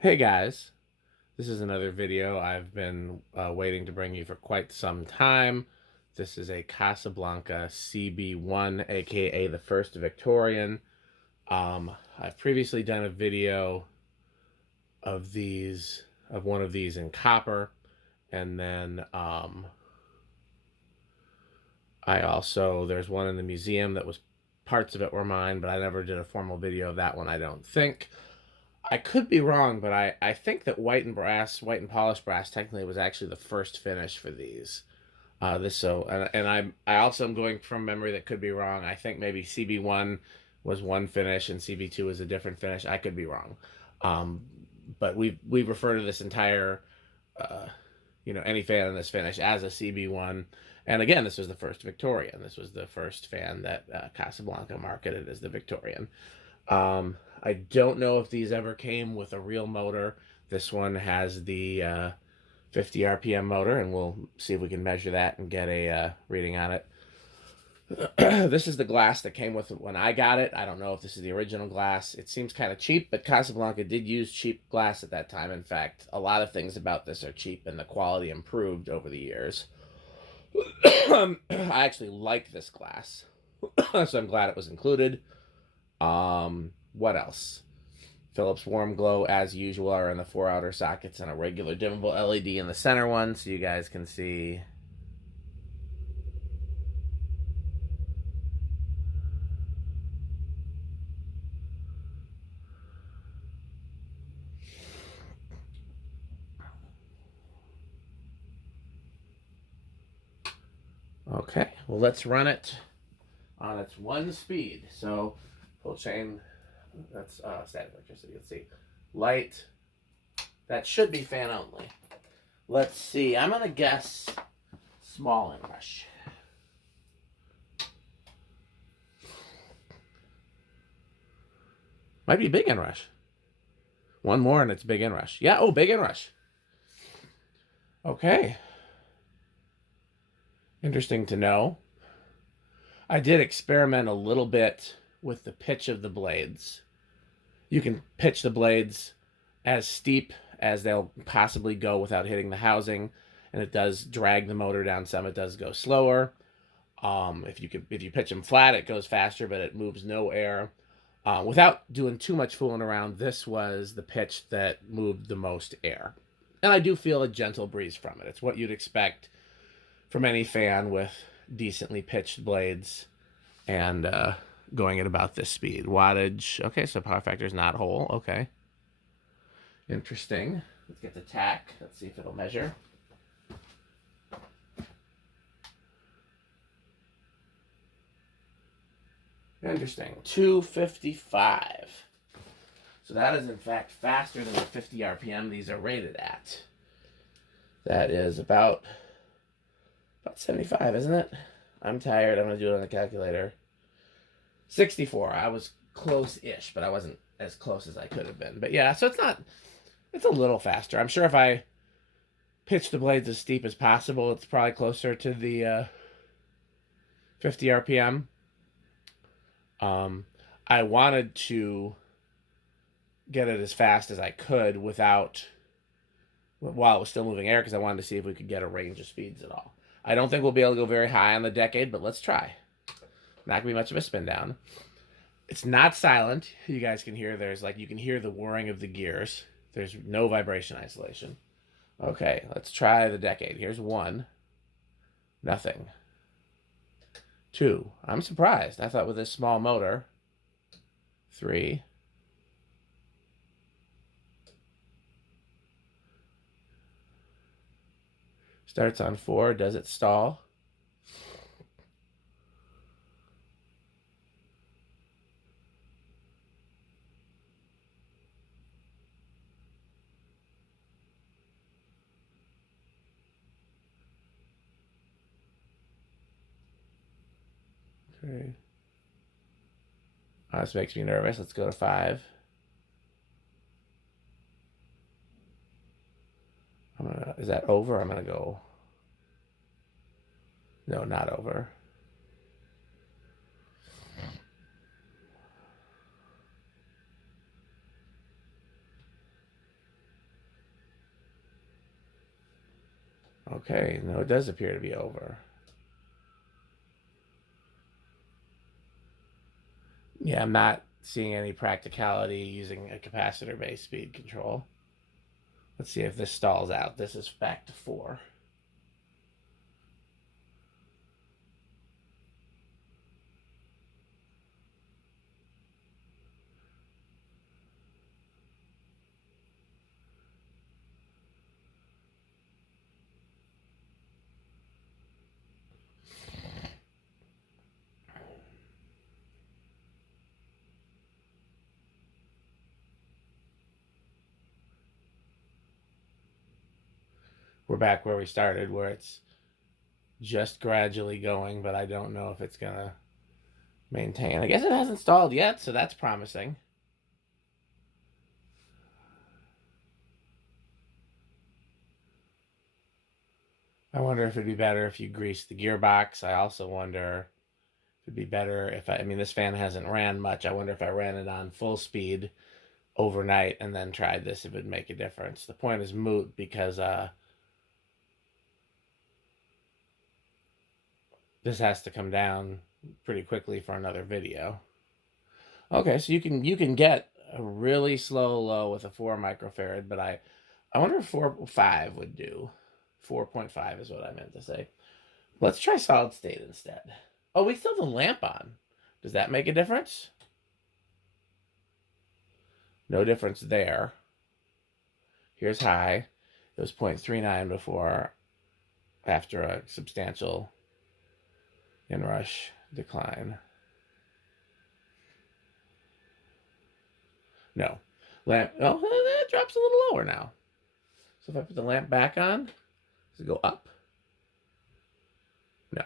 Hey guys, this is another video I've been waiting to bring you for quite some time. This is a Casablanca CB-1, aka the first Victorian. I've previously done a video of one of these in copper, and then there's one in the museum that was parts of it were mine, but I never did a formal video of that one, I don't think. I could be wrong, but I think that white and polished brass, technically was actually the first finish for these. I also am going from memory that could be wrong. I think maybe CB1 was one finish and CB2 was a different finish. I could be wrong, um, but we refer to this entire uh, any fan in this finish as a CB1. And again, this was the first Victorian. This was the first fan that Casablanca marketed as the Victorian. I don't know if these ever came with a real motor. This one has the 50 RPM motor, and we'll see if we can measure that and get a reading on it. This is the glass that came with it when I got it. I don't know if this is the original glass. It seems kind of cheap, but Casablanca did use cheap glass at that time. In fact, a lot of things about this are cheap, and the quality improved over the years. I actually like this glass, so I'm glad it was included. What else? Philips Warm Glow, as usual, are in the 4 outer sockets and a regular dimmable LED in the center one, so you guys can see. Okay, well, let's run it on its one speed. So, full chain, that's static electricity. Let's see. Light, that should be fan only. Let's see, I'm going to guess small inrush. Might be big inrush. One more and it's big inrush. Yeah, oh, big inrush. Okay. Interesting to know. I did experiment a little bit with the pitch of the blades. You can pitch the blades as steep as they'll possibly go without hitting the housing, and it does drag the motor down some. It does go slower. If you pitch them flat, it goes faster, but it moves no air. Without doing too much fooling around, this was the pitch that moved the most air. And I do feel a gentle breeze from it. It's what you'd expect from any fan with decently pitched blades and going at about this speed. Wattage, okay, so power factor is not whole, okay. Interesting. Let's get the tack. Let's see if it'll measure. Interesting. 255. So that is, in fact, faster than the 50 RPM these are rated at. That is about 75, isn't it? I'm tired. I'm going to do it on the calculator. 64. I was close-ish, but I wasn't as close as I could have been. But yeah, so it's a little faster. I'm sure if I pitch the blades as steep as possible, it's probably closer to the 50 RPM. I wanted to get it as fast as I could while it was still moving air, because I wanted to see if we could get a range of speeds at all. I don't think we'll be able to go very high on the Decade, but let's try. Not gonna be much of a spin down. It's not silent. You guys can hear you can hear the whirring of the gears. There's no vibration isolation. Okay, let's try the Decade. Here's 1. Nothing. 2. I'm surprised. I thought with this small motor. 3. Starts on 4. Does it stall? Okay. Oh, this makes me nervous. Let's go to 5. Is that over? I'm gonna go. No, not over. Okay, no, it does appear to be over. Yeah, I'm not seeing any practicality using a capacitor-based speed control. Let's see if this stalls out. This is back to 4. We're back where we started, where it's just gradually going, but I don't know if it's going to maintain. I guess it hasn't stalled yet, so that's promising. I wonder if it'd be better if you grease the gearbox. I also wonder if it'd be better if I mean, this fan hasn't ran much. I wonder if I ran it on full speed overnight and then tried this, if it'd make a difference. The point is moot because this has to come down pretty quickly for another video. Okay, so you can get a really slow low with a 4 microfarad, but I wonder if 4.5 would do. 4.5 is what I meant to say. Let's try solid state instead. Oh, we still have the lamp on. Does that make a difference? No difference there. Here's high. It was 0.39 before, after a substantial inrush decline. No. Lamp, oh, it drops a little lower now. So if I put the lamp back on, does it go up? No.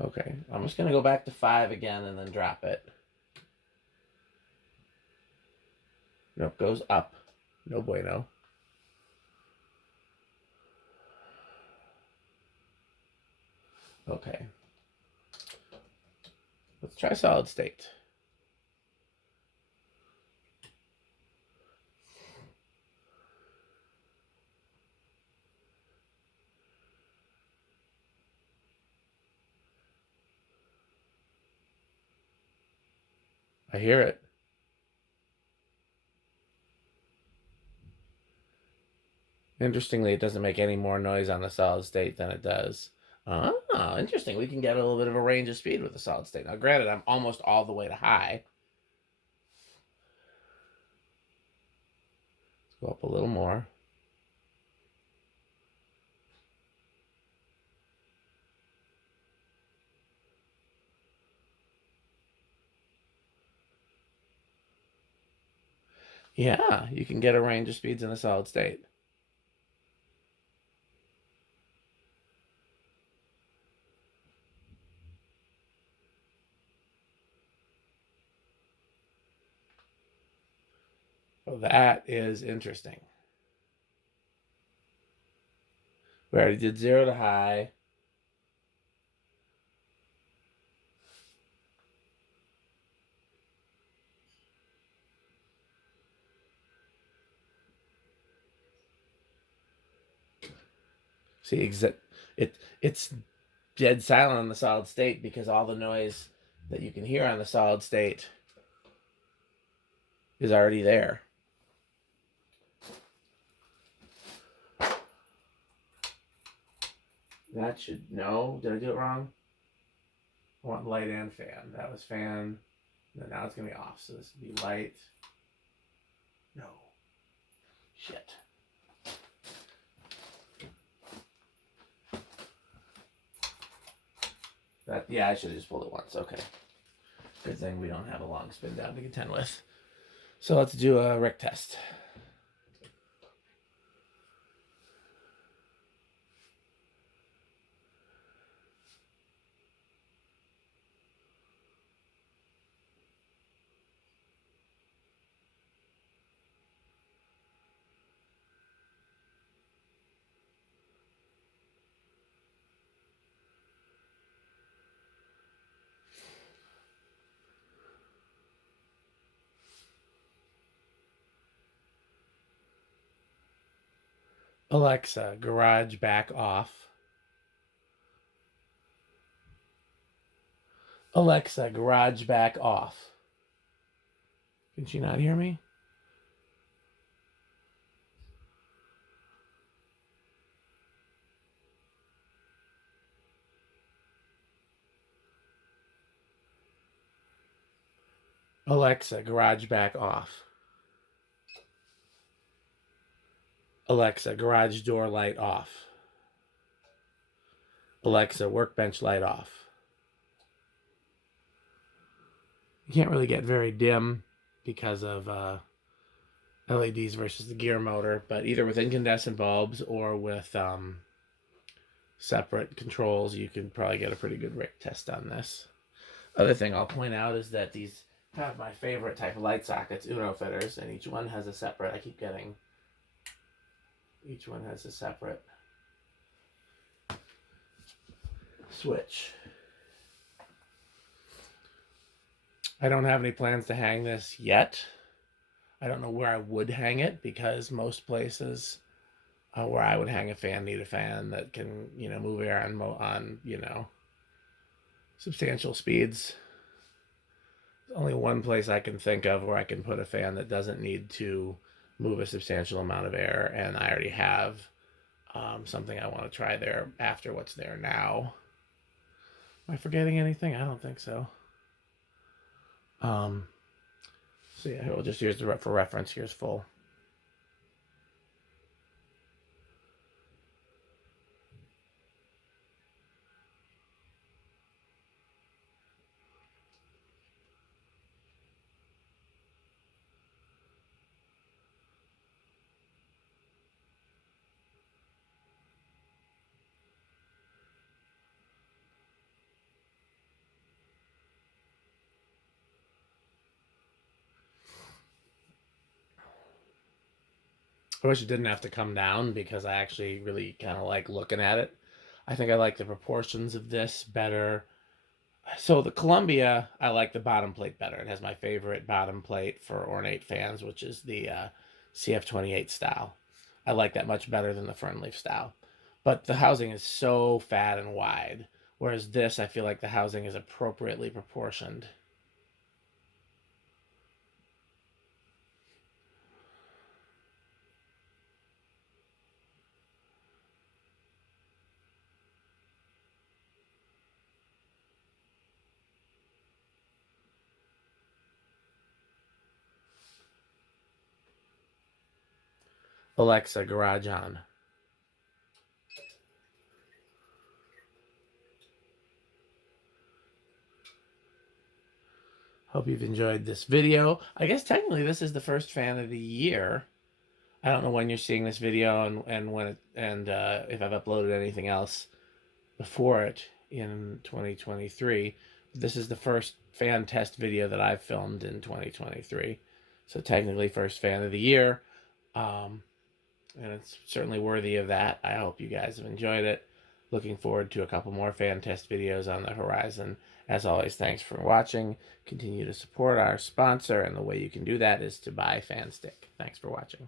Okay, I'm just going to go back to 5 again and then drop it. Nope, goes up. No bueno. Okay. Let's try solid state. I hear it. Interestingly, it doesn't make any more noise on the solid state than it does. Oh, interesting. We can get a little bit of a range of speed with the solid state. Now, granted, I'm almost all the way to high. Let's go up a little more. Yeah, you can get a range of speeds in a solid state. Well, that is interesting. We already did 0 to high. See, it's dead silent on the solid state because all the noise that you can hear on the solid state is already there. That should, no, did I do it wrong? I want light and fan. That was fan. And now it's going to be off. So this would be light. No. Shit. That, yeah, I should have just pulled it once. Okay. Good thing we don't have a long spin down to contend with. So let's do a Rick test. Alexa, garage back off. Alexa, garage back off. Can she not hear me? Alexa, garage back off. Alexa, garage door light off. Alexa, workbench light off. You can't really get very dim because of LEDs versus the gear motor, but either with incandescent bulbs or with separate controls, you can probably get a pretty good rate test on this. Other thing I'll point out is that these have my favorite type of light sockets, Uno fitters, and each one has a separate, each one has a separate switch. I don't have any plans to hang this yet. I don't know where I would hang it, because most places where I would hang a fan need a fan that can, move air on substantial speeds. There's only one place I can think of where I can put a fan that doesn't need to move a substantial amount of air, and I already have something I want to try there after what's there now. Am I forgetting anything? I don't think so. So yeah, we'll just use for reference. Here's full. I wish it didn't have to come down, because I actually really kind of like looking at it. I think I like the proportions of this better. So the Columbia, I like the bottom plate better. It has my favorite bottom plate for ornate fans, which is the CF28 style. I like that much better than the Fernleaf style. But the housing is so fat and wide, whereas this, I feel like the housing is appropriately proportioned. Alexa, garage on. Hope you've enjoyed this video. I guess technically this is the first fan of the year. I don't know when you're seeing this video and when it, and if I've uploaded anything else before it in 2023. This is the first fan test video that I've filmed in 2023. So technically first fan of the year. And it's certainly worthy of that. I hope you guys have enjoyed it. Looking forward to a couple more fan test videos on the horizon. As always, thanks for watching. Continue to support our sponsor, and the way you can do that is to buy Fan Stick. Thanks for watching.